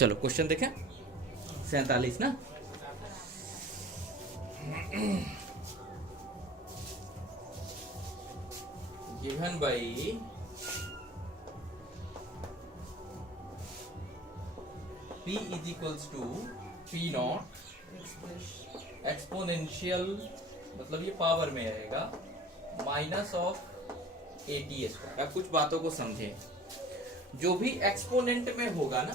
चलो क्वेश्चन देखें 47 ना। Given by P is equals to P not exponential, मतलब ये पावर में आएगा, माइनस ऑफ AT²। अब कुछ बातों को समझें, जो भी एक्सपोनेंट में होगा ना,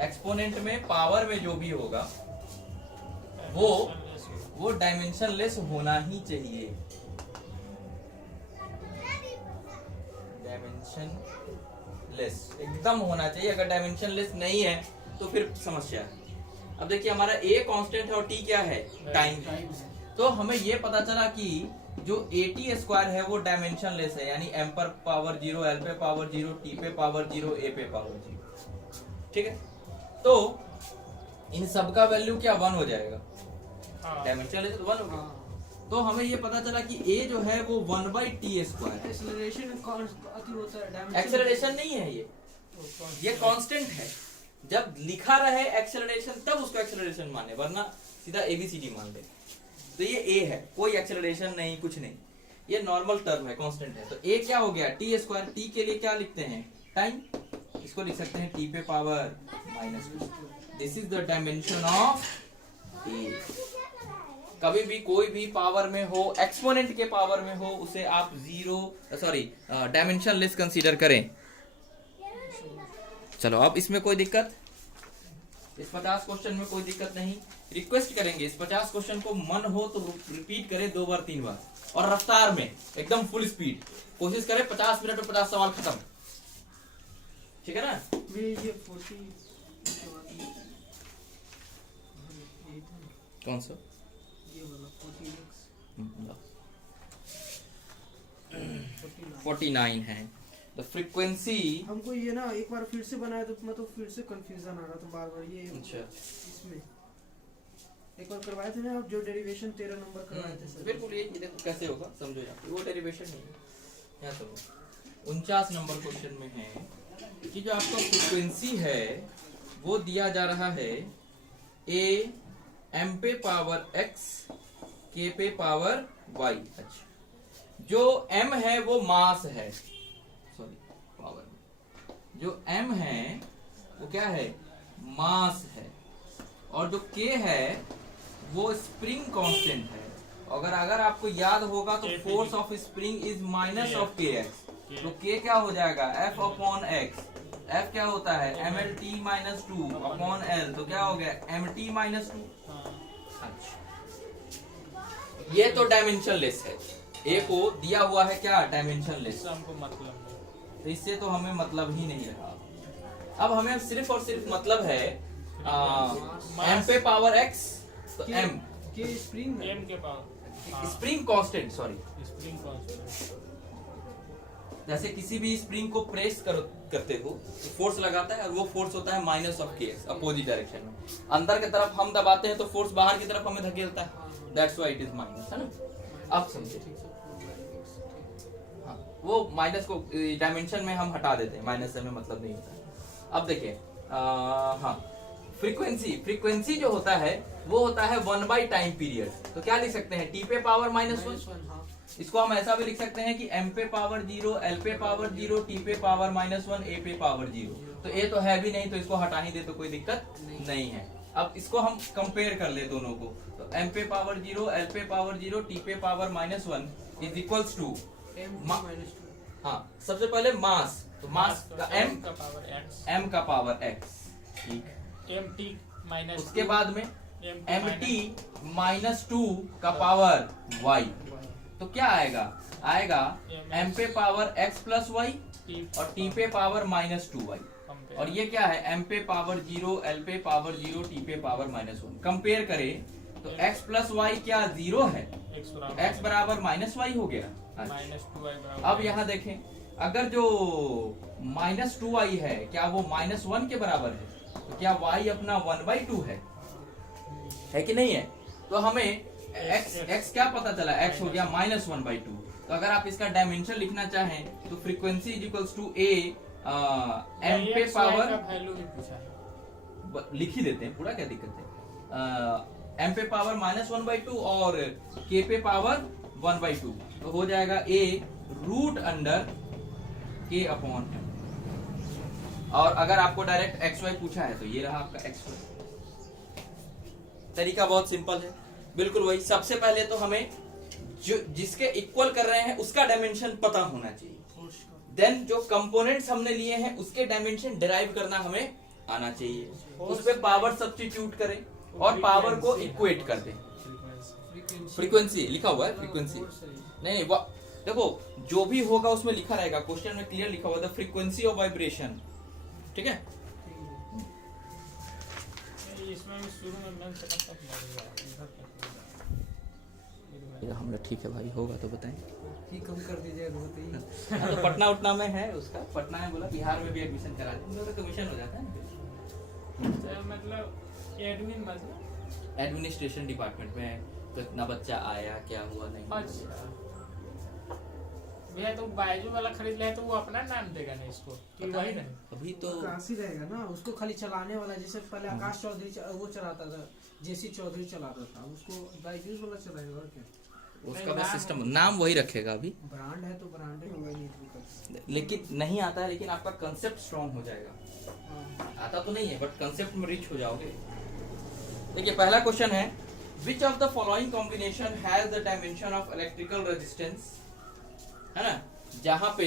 एक्सपोनेंट में पावर में जो भी होगा वो डायमेंशनलेस होना ही चाहिए। डायमेंशनलेस एकदम होना चाहिए। अगर डायमेंशनलेस नहीं है तो फिर समस्या है। अब देखिए हमारा A कांस्टेंट है और T क्या है, टाइम। तो हमें ये पता चला कि जो AT² है वो डायमेंशनलेस है, यानी m पर पावर 0, l पे पावर 0, t पे पावर 0, a पे पावर 0। ठीक है, तो इन सब का वैल्यू क्या 1 हो जाएगा, डायमेंशनलेस तो 1 हो गया। तो हमें ये पता चला कि a जो है वो 1/t²। एक्सेलरेशन नहीं है ये कांस्टेंट है। जब लिखा रहे एक्सेलरेशन तब उसको एक्सेलरेशन माने, वरना सीधा ABCD मान ले। तो ये a है, कोई एक्सेलरेशन नहीं, कुछ नहीं, ये नॉर्मल टर्म है, कांस्टेंट है। तो a क्या हो गया, t²। t के लिए क्या लिखते हैं, टाइम। इसको लिख सकते हैं t पे power -2। This is the dimension of a। कभी भी कोई भी पावर में हो, एक्सपोनेंट के पावर में हो, उसे आप डायमेंशनलेस कंसीडर करें। चलो अब इसमें कोई दिक्कत, इस 50 क्वेश्चन में कोई दिक्कत नहीं। रिक्वेस्ट करेंगे इस 50 क्वेश्चन को मन हो तो रिपीट करें 2 बार 3 बार, और रफ्तार में एकदम फुल स्पीड कोशिश करें। 50 मिनट में 50 सवाल खत्म, ठीक है ना। ये कौन सा, ये वाला 49 है। द फ्रीक्वेंसी, हमको ये ना एक बार फिर से बनाया तो मैं तो फिर से कंफ्यूजन आ रहा था बार बार। ये अच्छा, इसमें एक बार करवाए थे ना आप, जो डेरिवेशन 13 नंबर करवाए थे सर। बिल्कुल ये देखो कैसे होगा, समझो यहाँ वो डेरिवेशन नहीं है। यहाँ समझो 49 नंबर क्वेश्चन में है कि जो आपका फ्रीक्वेंसी है वो दिया जा रहा है a m पे पावर x k पे पावर y। अच्छा, जो m है वो मास है, सॉरी पावर, जो m है वो क्या है, मास है, और जो k है वो स्प्रिंग कांस्टेंट है। अगर आपको याद होगा तो force of spring is minus of kx। तो k क्या हो जाएगा, F/x। F क्या होता है, mlt-2/L। तो क्या हो गया, mt-2। अच्छा, ये तो डायमेंशनलेस है। a को दिया हुआ है क्या, डायमेंशनलेस। हमको मतलब नहीं। तो इससे तो हमें मतलब ही नहीं रहा। अब हमें सिर्फ और सिर्फ मतलब है m पे पावर x। तो m के स्प्रिंग में m के power spring constant, sorry spring constant. जैसे किसी भी स्प्रिंग को प्रेस करते हो तो फोर्स लगाता है, और वो फोर्स होता है minus of kx, opposite direction में। अंदर की तरफ हम दबाते हैं तो फोर्स बाहर की तरफ हमें धकेलता है, that's why it is minus, है ना। अब समझे, हाँ, वो माइनस को डायमेंशन में हम हटा देते हैं, माइनस से हमें मतलब नहीं होता। अब देखिए हाँ, फ्रीक्वेंसी जो होता है वो होता है 1 टाइम पीरियड। तो क्या लिख सकते हैं, t पे पावर -1। इसको हम ऐसा भी लिख सकते हैं कि m पे पावर 0, l पे पावर 0, t पे पावर -1, a पे पावर 0। तो a तो है भी नहीं, तो इसको हटा ही दे तो कोई दिक्कत नहीं है। अब इसको हम कंपेयर कर ले दोनों को, तो m पे पावर 0, l पे पावर 0, t पे पावर -1 इज इक्वल्स टू, हाँ, सबसे पहले मास, तो मास का m का पावर x, m का पावर x, ठीक। mt माइनस, उसके बाद में mt-2 का पावर y। तो क्या आएगा m पे पावर x प्लस y और t पे पावर -2y। और ये क्या है, m पे पावर 0, l पे पावर 0, t पे पावर -1। कंपेयर करें तो x प्लस y क्या 0 है, x बराबर -y हो गया। अच्छा, अब यहाँ देखें, अगर जो -2y है क्या वो -1 के बराबर है, तो क्या y अपना 1/2 है कि नहीं है। तो हमें x क्या पता चला, x हो गया -1/2। तो अगर आप इसका डायमेंशन लिखना चाहें तो frequency is equals to a m पे पावर वैल्यू भी पूछा है। लिख ही देते हैं पूरा, क्या दिक्कत है। एम पे पावर -1/2 और के पे पावर 1/2, तो हो जाएगा a root under k upon m। और अगर आपको डायरेक्ट xy पूछा है तो ये रहा आपका xy। तरीका बहुत सिंपल है, बिल्कुल वही। सबसे पहले तो हमें जो जिसके इक्वल कर रहे हैं उसका डायमेंशन पता होना चाहिए, देन जो कंपोनेंट्स हमने लिए हैं उसके डायमेंशन डिराइव करना हमें आना चाहिए, उस पे पावर सब्स्टिट्यूट करें और पावर को इक्वेट कर दें। फ्रीक्वेंसी लिखा हुआ है, फ्रीक्वेंसी नहीं देखो जो भी होगा उसमें लिखा रहेगा, क्वेश्चन में क्लियर लिखा हुआ द फ्रीक्वेंसी ऑफ वाइब्रेशन, ठीक है। इसमें भी शुरू में मेन से कब तक लगेगा इधर तक हमला ठीक है भाई, होगा तो बताएं। फी कम कर दीजिएगा बहुत ही। हाँ, तो पटना उटना में है उसका, पटना में बोला बिहार में भी एडमिशन करा दें, उनका तो कमीशन हो जाता है ना। मतलब एडमिन मतलब एडमिनिस्ट्रेशन डिपार्टमेंट में तो इतना बच्चा आया क्या हुआ नहीं। अच्छा भैया, तो बायजू वाला खरीद ले तो वो अपना नाम देगा ना इसको कि वही नहीं? अभी तो काशी रहेगा ना, उसको खाली चलाने वाला, जैसे पहले आकाश चौधरी वो चलाता था, जेसी चौधरी चलाता था, उसको बायजूस वाला चलाएगा और क्या। उसका बस सिस्टम नाम वही रखेगा अभी, ब्रांड है तो ब्रांड ही होगा, नहीं लेकिन नहीं आता है, लेकिन आपका कंसेप्ट स्ट्रॉन्ग हो जाएगा। आता तो नहीं है बट कंसेप्ट में रिच हो जाओगे। देखिए पहला क्वेश्चन है, which of the following combination has the dimension of electrical resistance, है ना, जहां पे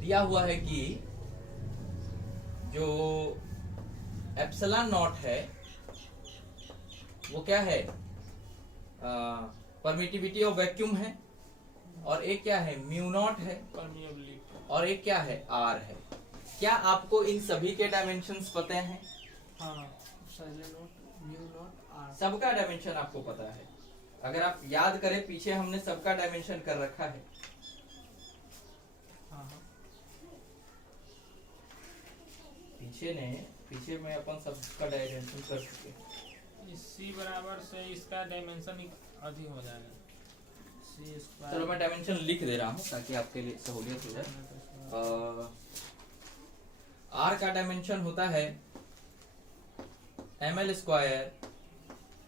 दिया हुआ है कि जो एप्सिलॉन नॉट है वो क्या है, परमिटिविटी ऑफ वैक्यूम है, और एक क्या है म्यू नॉट है, परमिएबिलिटी, और एक क्या है आर है। क्या आपको इन सभी के डायमेंशंस पते हैं? हाँ सबका डायमेंशन आपको पता है? अगर आप याद करें पीछे हमने सबका डायमेंशन कर रखा है। हाँ पीछे में अपन सबका डायमेंशन कर चुके। C बराबर से इसका डायमेंशन अधिक हो जाएगा, C चलो मैं डायमेंशन लिख दे रहा हूँ ताकि आपके लिए सहूलियत हो जाए। आर का डायमेंशन होता है ml²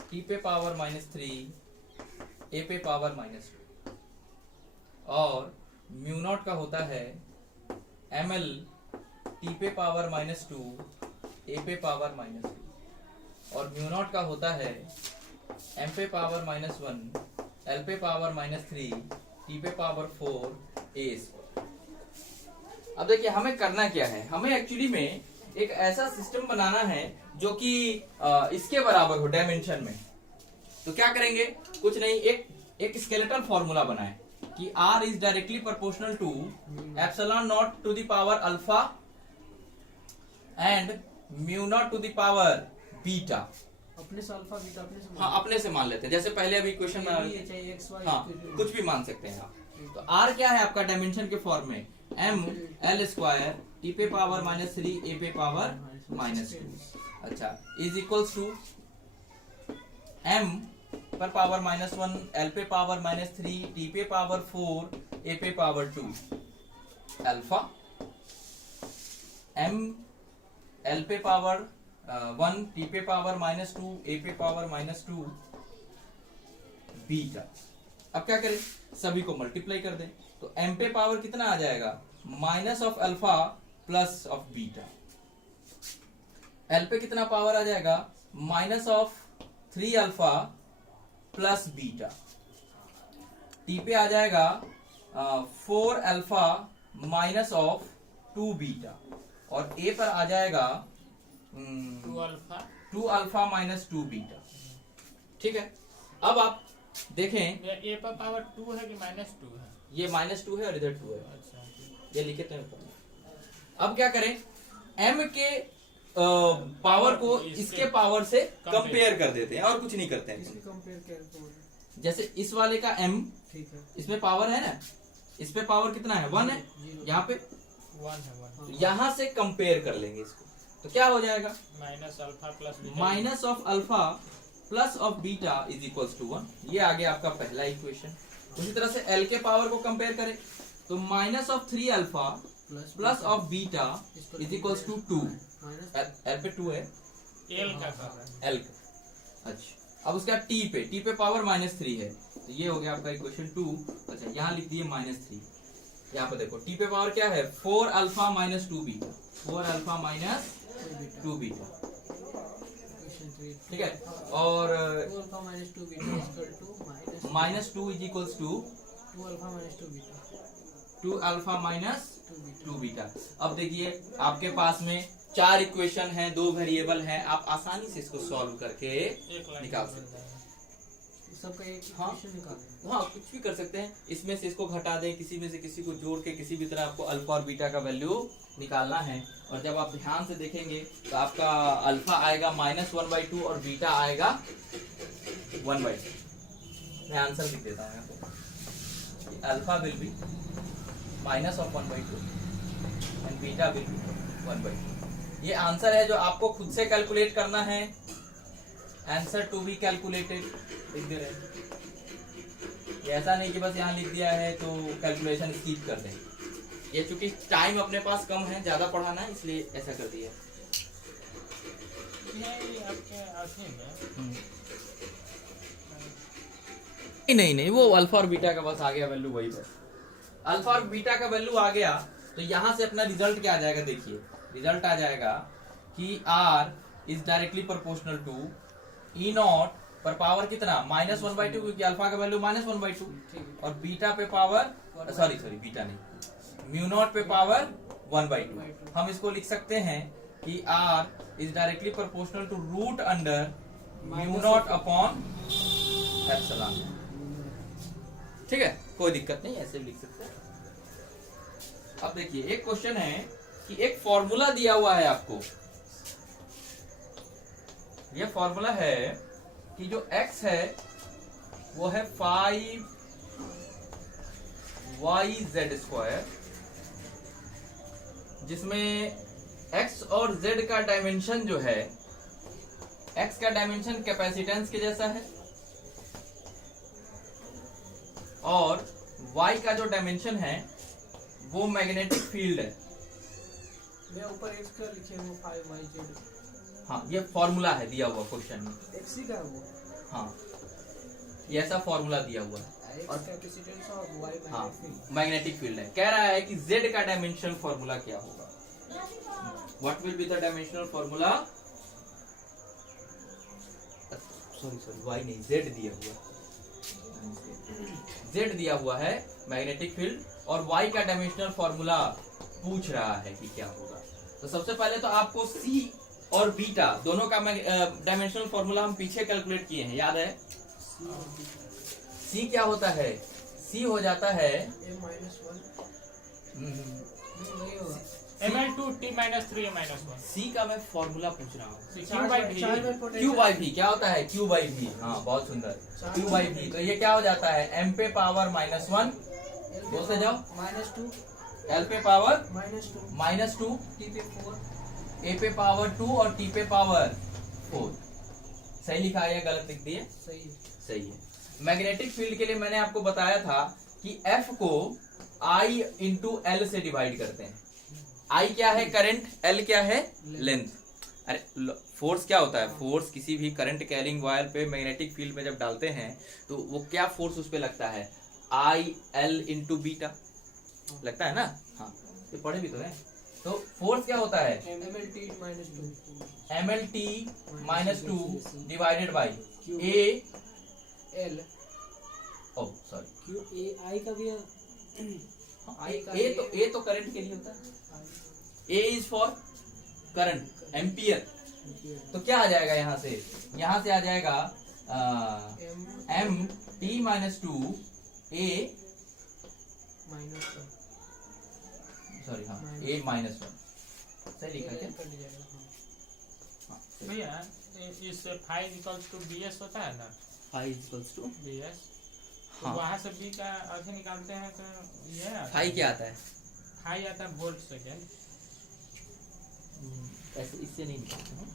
t पे पावर -3 a पे पावर -2, और म्यू नॉट का होता है ml t पे पावर -2 a पे पावर -2, और म्यू नॉट का होता है m पे पावर -1 l पे पावर -3 t पे पावर 4 a²। अब देखिए हमें करना क्या है, हमें एक्चुअली में एक ऐसा सिस्टम बनाना है जो कि इसके बराबर हो डायमेंशन में। तो क्या करेंगे, कुछ नहीं, एक स्केलेटल फॉर्मूला बनाए कि R is directly proportional to epsilon not to the power alpha and mu not to the power beta. अपने से अल्फा बीटा अपने से, हाँ अपने से मान लेते हैं, जैसे पहले अभी क्वेश्चन बना रहे थे। हाँ कुछ भी मान सकते हैं आप। तो R क्या है आपका डायमेंशन के फॉर्म में, ml² t पे पावर -3 a पे पावर -2, अच्छा, इज इक्वल्स टू m पर पावर -1 l पे पावर -3 t पे पावर 4 a पे पावर 2 अल्फा, m l पे पावर 1 t पे पावर -2 a पे पावर -2 बीटा। अब क्या करें, सभी को मल्टीप्लाई कर दें, तो m पे पावर कितना आ जाएगा, minus of alpha plus of beta. l पे कितना पावर आ जाएगा, minus of 3 alpha plus beta. t पे आ जाएगा 4 अल्फा माइनस ऑफ 2 बीटा, और a पर आ जाएगा 2 अल्फा माइनस 2 बीटा। ठीक है, अब आप देखें ए पर पावर 2 है कि -2 है? ये -2 है और इधर 2 है। अच्छा, ये लिखे तो अब क्या करें, m के पावर को इसके पावर से कंपेयर कर देते हैं और कुछ नहीं करते हैं। कंपेयर कर, जैसे इस वाले का m, ठीक है, इसमें पावर है ना, इस पे पावर कितना है, 1 है, यहाँ पे 1 है, 1 तो यहाँ से कंपेयर कर लेंगे इसको, तो क्या हो जाएगा, minus alpha plus minus of alpha plus of beta is equals to 1। ये आ गया आपका पहला इक्वेशन। उसी तरह से l के पावर को कंपेयर करें, तो minus of 3 alpha plus of beta is equals to 2। L पे 2 है, एल का कर रहा है। एल का। अच्छा, अब उसका टी पे पावर -3 है, तो ये हो गया आपका इक्वेशन 2। अच्छा, यहाँ लिख दिए -3। यहाँ पे देखो टी पे पावर क्या है, 4 alpha minus 2 beta, 4 alpha minus 2 beta, ठीक है। और -2 is equals to 2 alpha minus 2 beta. अब देखिए आपके पास में 4 इक्वेशन है, 2 वेरिएबल हैं, आप आसानी से इसको सॉल्व करके एक लाइन निकाल बन सकते हैं। जाएगा। सबका एक हाँ। इक्वेशन निकालें। हाँ, कुछ भी कर सकते हैं, इसमें से इसको घटा दें, किसी में से किसी को जोड़ के किसी भी तरह आपको अल्फा और बीटा का वैल्यू निकालना है। और जब आप ध्यान से देखेंगे तो आपका अल्फा आएगा -1/2 और बीटा आएगा 1/2। मैं आंसर लिख देता हूँ यहाँ पे, alpha will be -1/2 and beta will be 1/2। ये आंसर है जो आपको खुद से कैलकुलेट करना है। आंसर टू बी कैलकुलेटेड लिख दे रहे हैं। ये ऐसा नहीं कि बस यहाँ लिख दिया है तो कैलकुलेशन स्किप कर दें। ये चूंकि टाइम अपने पास कम है, ज्यादा पढ़ाना है, इसलिए ऐसा कर दिया। ये आपके अथी में नहीं, वो अल्फा और बीटा का बस आ गया वैल्यू, वही बस अल्फा और बीटा का वैल्यू आ गया। तो यहाँ से अपना रिजल्ट क्या आ जाएगा, देखिए रिजल्ट आ जाएगा कि R is directly proportional to E not पर पावर कितना -1/2, क्योंकि अल्फा का वैल्यू -1/2 और बीटा पे पावर सॉरी बीटा नहीं, म्यू नॉट पे पावर 1/2। हम इसको लिख सकते हैं कि R is directly proportional to root under mu not upon epsilon. ठीक है, कोई दिक्कत नहीं, ऐसे भी लिख सकते हैं। अब देखिए एक क्वेश्चन है कि एक फॉर्मूला दिया हुआ है आपको। यह फॉर्मूला है कि जो x है वो है 5yz², जिसमें x और z का डायमेंशन जो है, x का डायमेंशन कैपेसिटेंस के जैसा है और y का जो डायमेंशन है वो मैग्नेटिक फील्ड है। मैं ऊपर x का लिखे वो 5yz। हाँ, ये फॉर्मूला है दिया हुआ क्वेश्चन में। x ही का है वो। हाँ, ये ऐसा फॉर्मूला दिया हुआ है। और कैपेसिटेंस और y हाँ, मैग्नेटिक मैग्नेटिक फील्ड है। कह रहा है कि z का डायमेंशनल फॉर्मूला क्या होगा। What will be the dimensional formula, sorry y नहीं, z दिया हुआ है, z दिया हुआ है मैग्नेटिक फील्ड, और y का डायमेंशनल फॉर्मूला पूछ रहा है कि क्या होगा। तो सबसे पहले तो आपको c और बीटा दोनों का डायमेंशनल फॉर्मूला हम पीछे कैलकुलेट किए हैं, याद है। c क्या होता है, c हो जाता है ml2t-3a-1 c का मैं फॉर्मूला पूछ रहा हूँ। q/v। क्या होता है, q/v। हाँ, बहुत सुंदर, q/v। तो ये क्या हो जाता है, m पे पावर -1, दो से जाओ, -2 l पे पावर -2 -2, t पे 4 a पे पावर 2 और t पे पावर 4। सही लिखा है या गलत लिख दिए? सही सही है। मैग्नेटिक फील्ड के लिए मैंने आपको बताया था कि F को I इंटू L से डिवाइड करते हैं। I क्या है, करंट, L क्या है, लेंथ। अरे फोर्स क्या होता है, फोर्स किसी भी करंट कैरिंग वायर पे मैग्नेटिक फील्ड में जब डालते हैं तो वो क्या फोर्स उस पे लगता है, I L इंटू बीटा लगता है ना। हाँ, ये पढ़े भी तो है। तो फोर्स क्या होता है, MLT -2 divided by A L O sorry Q A I का भी ए तो करंट के लिए होता है। ए इज फॉर करंट, एम्पियर। तो क्या आ जाएगा यहाँ से आ जाएगा m t -2 a सॉरी हाँ a -1। सही लिखा क्या? हाँ, सही। भैया इस ϕ=bs होता है ना, फाई इक्वल्स टू bs, तो हाँ, वहाँ से b का अर्थ निकालते हैं तो ये आता फाई क्या आता है, फाई आता है वोल्ट सेकेंड। ऐसे इससे नहीं निकालते हैं,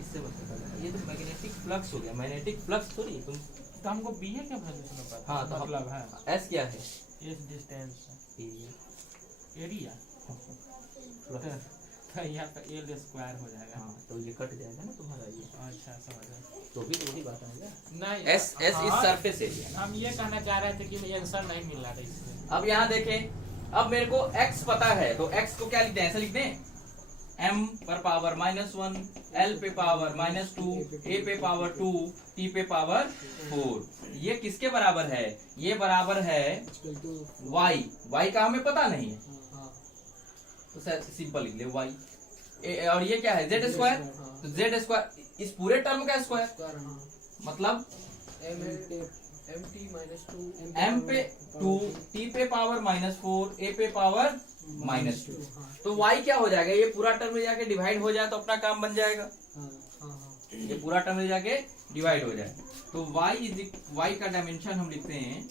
इससे बस निकालते। ये तो मैग्नेटिक फ्लक्स हो गया, मैग्नेटिक फ्लक्स थोड़ी तुम। तो हमको bs के वजह से पता हाँ, तो मतलब है एस क्या है, इस डिस्टेंस एरिया तो यहाँ पे एल स्क्वायर हो जाएगा। हाँ, तो ये कट जाएगा ना तुम्हारा ये। अच्छा समझ गए। तो भी तो वही बात है नहीं S S is surface area. हम ये कहना चाह रहे थे कि आंसर नहीं मिल रहा था इसमें। अब यहाँ देखें, अब मेरे को x पता है तो x को क्या लिखते हैं, ऐसा लिखते हैं m पर पावर -1, l पे पावर -2, a पे पावर 2, t पे पावर 4। ये किसके बराबर है, ये बराबर है y का हमें पता नहीं है तो सिंपल लिख ले y। और ये क्या है z स्क्वायर, तो z स्क्वायर इस पूरे टर्म का स्क्वायर मतलब m पे 2, t पे पावर -4, a पे पावर -2। तो y क्या हो जाएगा, ये पूरा टर्म में जाके डिवाइड हो जाए तो अपना काम बन जाएगा। ये पूरा टर्म में जाके डिवाइड हो जाए तो y का डायमेंशन हम लिखते हैं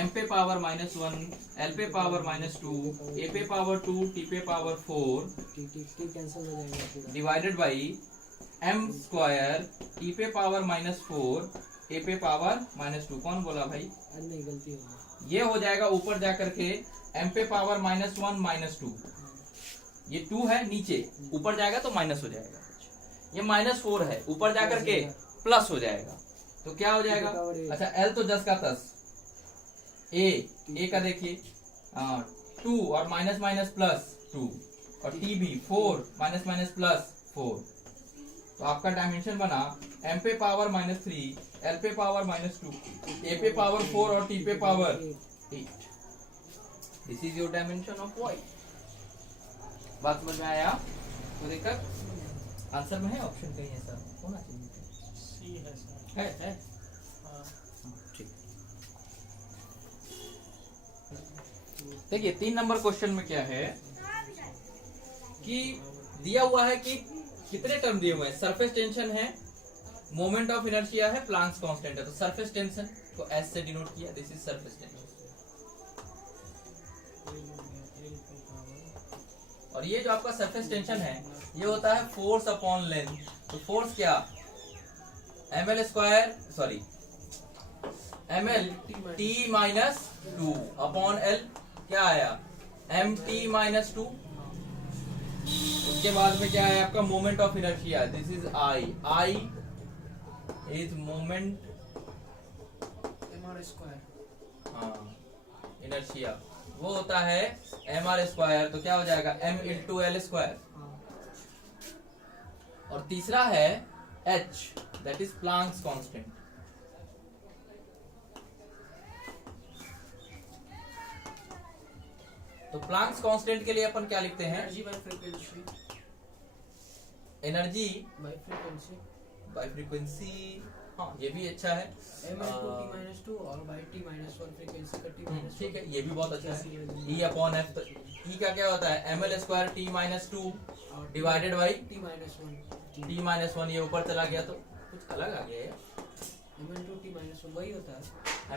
m पे पावर -1, l पे पावर -2, a पे पावर 2, t पे power 4 divided by m square t पे पावर -4, a पे पावर -2। कौन बोला भाई, गलती हो ये हो जाएगा ऊपर जाकर के m पे पावर -1 -2, ये 2 है नीचे, ऊपर जाएगा तो माइनस हो जाएगा। ये -4 है, ऊपर जाकर के प्लस हो जाएगा तो क्या हो जाएगा। अच्छा l तो 10 का 10, a का देखिए 2 और माइनस माइनस प्लस 2 और t भी 4 माइनस माइनस प्लस 4। तो आपका डायमेंशन बना m पे पावर -3, l पे पावर -2, a पे पावर 4 और t पे power 8। This is your dimension of y। बात समझ में आया, तो देखकर आंसर में है ऑप्शन कहीं ऐसा होना चाहिए, सी है सर। है हाँ। ठीक। देखिए 3 नंबर क्वेश्चन में क्या है कि दिया हुआ है कि कितने टर्म दिए हुए हैं, सरफेस टेंशन है, मोमेंट ऑफ इनर्शिया है, प्लांक्स कांस्टेंट है। तो सरफेस टेंशन को एस से डिनोट किया, दिस इज सरफेस टेंशन। और ये जो आपका सरफेस टेंशन है ये होता है फोर्स अपॉन लेंथ। तो फोर्स क्या, ml square sorry ml t -2 upon l क्या आया mt -2। उसके बाद में क्या है आपका moment of inertia, this is I is moment inertia, वो होता है mr स्क्वायर। तो क्या हो जाएगा m × l स्क्वायर। और तीसरा है h, that is Planck's constant. तो प्लांक्स कांस्टेंट के लिए अपन क्या लिखते हैं, energy by frequency, energy by frequency, bye frequency. हाँ ये भी अच्छा है, m/t-2 और by t-1 फ्रीक्वेंसी का t-1। ठीक है ये भी बहुत अच्छा है। E अपॉन एफ, E का क्या होता है ml square t -2 divided by t-1 t-1। ये ऊपर चला गया तो कुछ अलग आ गया है, ml/t-1 वही होता है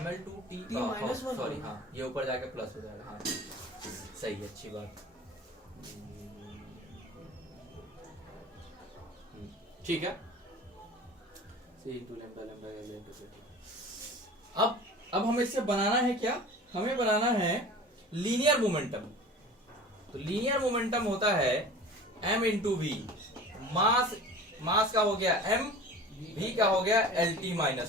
ml/t t-1 सॉरी, हाँ ये ऊपर जाके प्लस हो जाएगा। हाँ सही, अच्छी बात, ठीक है। अब हमें इससे बनाना है क्या, हमें बनाना है लीनियर मोमेंटम। तो लीनियर मोमेंटम होता है m × v, मास का हो गया m, v का हो गया LT-1।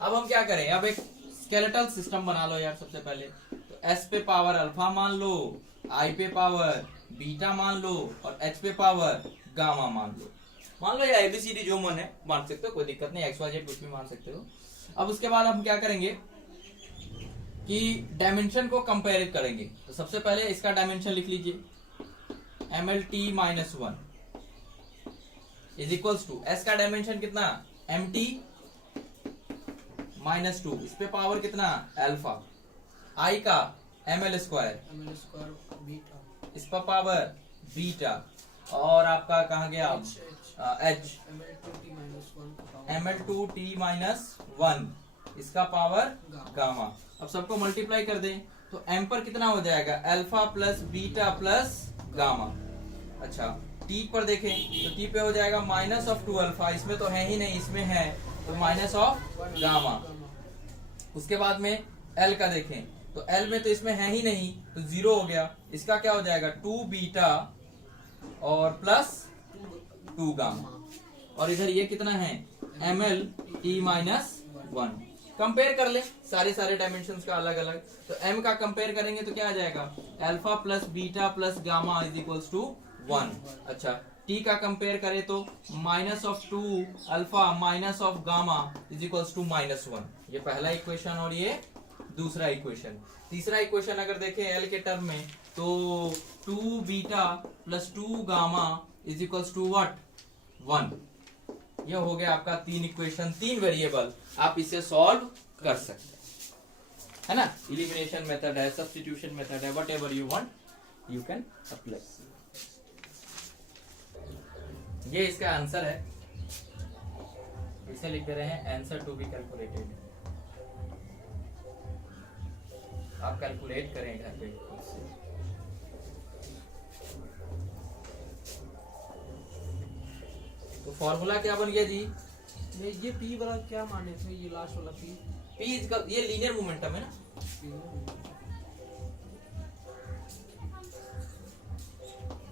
अब हम क्या करें, अब एक स्केलेटल सिस्टम बना लो यार। सबसे पहले तो s पे पावर अल्फा मान लो, i पे पावर बीटा मान लो और h पे पावर गामा मान लो। मान लो या ABCD जो मन है मान सकते हो, कोई दिक्कत नहीं, XYZ कुछ भी मान सकते हो। अब उसके बाद हम क्या करेंगे कि डायमेंशन को कंपेयर करेंगे। तो सबसे पहले इसका डायमेंशन लिख लीजिए, mlt-1 is equals to s का डायमेंशन कितना mt -2, इस पे पावर कितना अल्फा, i का ml स्क्वायर बीटा, इस पर पावर बीटा, और आपका कहाँ गया h ml/t-1 इसका पावर गामा। अब सबको मल्टीप्लाई कर दें तो m पर कितना हो जाएगा alpha plus beta plus gamma. अच्छा t पर देखें तो t पे हो जाएगा -2 अल्फा, इसमें तो है ही नहीं, इसमें है तो -1 गामा। उसके बाद में एल का देखें तो एल में तो इसमें है ही नहीं तो 0 हो गया। इसका क्या हो जाएगा 2 बीटा और प्लस 2 गामा, और इधर ये कितना है ml t माइनस 1। कंपेयर कर ले सारे डायमेंशंस का अलग अलग, तो m का कंपेयर करेंगे तो क्या आ जाएगा alpha plus beta plus gamma is equals to 1। अच्छा t का कंपेयर करें तो minus of 2 alpha minus of gamma is equals to -1। ये पहला इक्वेशन और ये दूसरा इक्वेशन। तीसरा इक्वेशन अगर देखें l के टर्म में तो 2 beta plus 2 gamma is equals to what 1। यह हो गया आपका 3 इक्वेशन, 3 वेरिएबल आप इसे सॉल्व कर सकते है ना। इलिमिनेशन मेथड है, सब्स्टिट्यूशन मेथड है, what ever you want you can apply. ये इसका आंसर है, इसे लिख दे रहे हैं आंसर टू बी कैलकुलेटेड। आप कैलकुलेट करें घर पे खुद से। तो फॉर्मूला क्या बन गया जी, ये पी वाला क्या माने थे, ये लास्ट वाला पी ये लीनियर मोमेंटम है ना।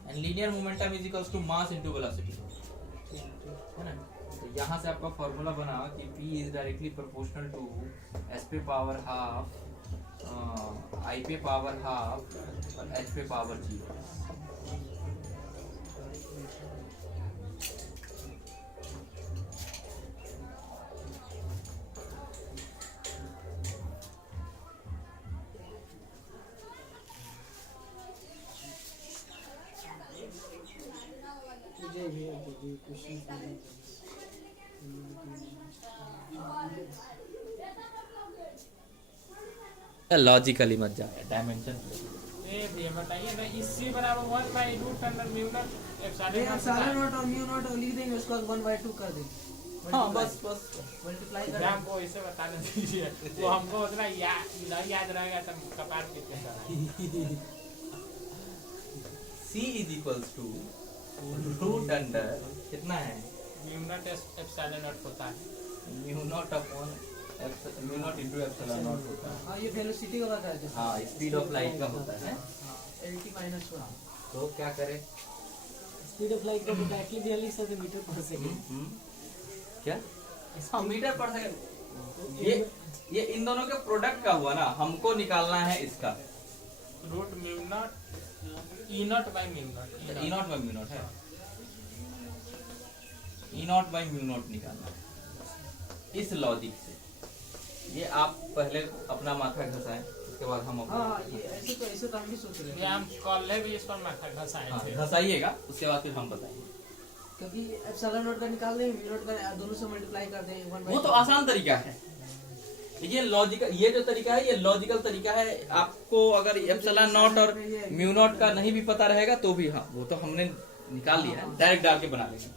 And linear momentum is equals to mass into velocity, है ना। तो यहाँ से आपका फॉर्मूला बना कि P is directly proportional to S पे पावर हाफ, I पे पावर हाफ और H पे पावर 0। लॉजिकली मत जाए डायमेंशन। ये बताइए ना, इससे बराबर 1/रूट under mu not epsilon naught और म्यू नॉट लिख देंगे, उसको 1/2 कर देंगे। हाँ बस मल्टीप्लाई कर हमको इसे बताने दीजिए, वो हमको उतना नहीं याद रहेगा तब कपार कितने का। C is equals to root under कितना है म्यू नॉट एप्सिलॉन नॉट होता है, mu not upon mu not into epsilon not होता है। हाँ ये वेलोसिटी वाला था जैसे। हाँ स्पीड ऑफ लाइट का होता है। LT -1। तो क्या करें, स्पीड ऑफ लाइट का डायरेक्टली भी लिख सकते मीटर पर सेकंड। क्या हाँ मीटर पर सेकंड। ये इन दोनों के प्रोडक्ट का हुआ ना, हमको निकालना है इसका root mu not E not by mu not. E not by mu not है, E not by mu not निकालना है इस लॉजिक से। ये आप पहले अपना माथा घसाएं, उसके बाद हम अपना ये ऐसे तो हम भी सोच रहे ये हम कॉल भी इस पर माथा घसाए थे। घसाइएगा, उसके बाद फिर हम बताएंगे। क्योंकि एप्सिलॉन नॉट का निकाल देंगे, म्यू नॉट का दोनों से मल्टीप्लाई कर देंगे 1/2। वो तो आसान तरीका है, ये लॉजिकल, ये जो तरीका है ये लॉजिकल तरीका है। आपको अगर एप्सिलॉन नॉट और म्यू नॉट का नहीं भी पता रहेगा तो भी हाँ वो तो हमने निकाल लिया है, डायरेक्ट डाल के बना लेंगे।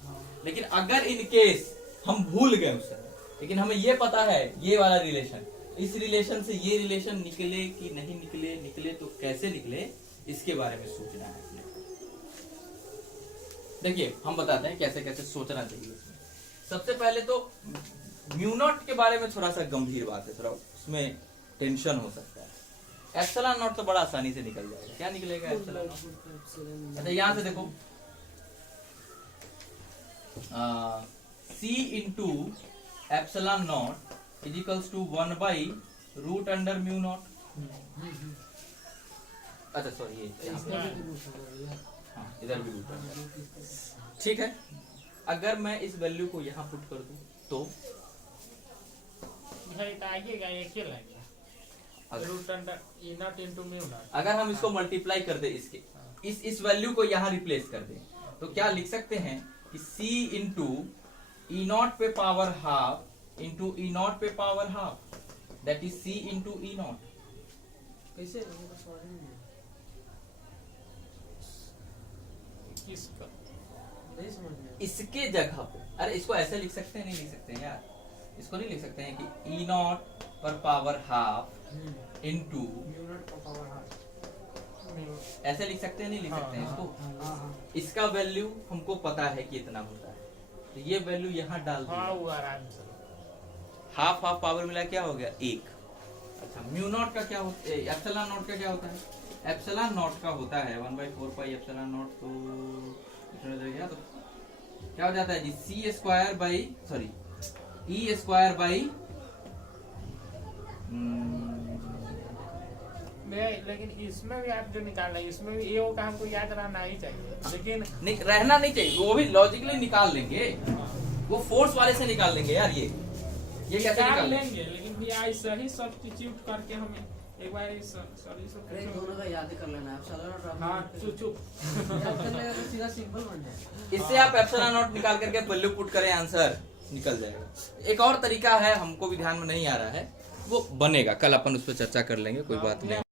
लेकिन अगर इन केस हम भूल गए उससे, लेकिन हमें ये पता है ये वाला रिलेशन, इस रिलेशन से ये रिलेशन निकले कि नहीं निकले, निकले तो कैसे निकले, इसके बारे में सोचना है। देखिए हम बताते हैं कैसे कैसे सोचना चाहिए इसमें। सबसे पहले तो म्यू नॉट के बारे में थोड़ा सा गंभीर बात है, थोड़ा उसमें टेंशन हो सकता है। एप्सिलॉन नॉट तो बड़ा आसानी से निकल जाएगा। क्या निकलेगा एप्सिलॉन नॉट? अच्छा यहाँ से देखो C into epsilon naught is equals to 1/रूट अंडर म्यू नॉट। अच्छा सॉरी ये हाँ इधर भी रूट अंडर, ठीक है। अगर मैं इस वैल्यू को यहाँ पुट कर दूं तो आइएगा एक ही लगेगा root under E not into mu not. अगर हम इसको मल्टीप्लाई कर दे इसके इस वैल्यू को यहाँ रिप्लेस कर दे तो क्या लिख सकते हैं कि C इंटू ई नॉट पे power half into E naught पे power half, that is C into E naught. कैसे मुझे तो समझ नहीं आया। किसका नहीं समझ में आया। इसके जगह पे अरे इसको ऐसे लिख सकते हैं, नहीं लिख सकते हैं यार, इसको नहीं लिख सकते हैं कि ई नॉट पर power half into mu naught का पावर हाफ ऐसे लिख सकते हैं, नहीं लिख सकते हैं इसको। हाँ इसका वैल्यू हमको पता है कि इतना होता है, तो ये वैल्यू यहाँ डाल हाँ दिया। वो आराम से हाफ हाफ पावर मिला क्या हो गया 1, अच्छा म्यू नॉट का क्या होता है, एप्सिलॉन नॉट का क्या होता है? एप्सिलॉन नॉट का होता है 1/4 पाई एप्सिलॉन नॉट, तो गया तो क्या हो जाता है जी, C square by sorry E square by लेकिन इसमें भी आप जो निकाल रहे हैं इसमें भी ए का हमको याद रहना ही चाहिए, लेकिन नहीं रहना नहीं चाहिए, वो भी लॉजिकली निकाल लेंगे, वो फोर्स वाले से निकाल लेंगे यार। ये कैसे निकाल निकाल लेंगे, लेकिन भी आज सही सब्स्टिट्यूट करके हमें एक बार इस सॉरी अरे दोनों का याद कर लेना एप्सिलॉन हाँ चुप याद कर लेगा तो सीधा सिंपल बन जाएगा। इससे आप एप्सिलॉन नॉट निकाल करके वैल्यू पुट करें, आंसर निकल जाएगा। एक और तरीका है, हमको भी ध्यान में नहीं आ रहा है, वो बनेगा, कल अपन उस पर चर्चा कर लेंगे, कोई बात नहीं।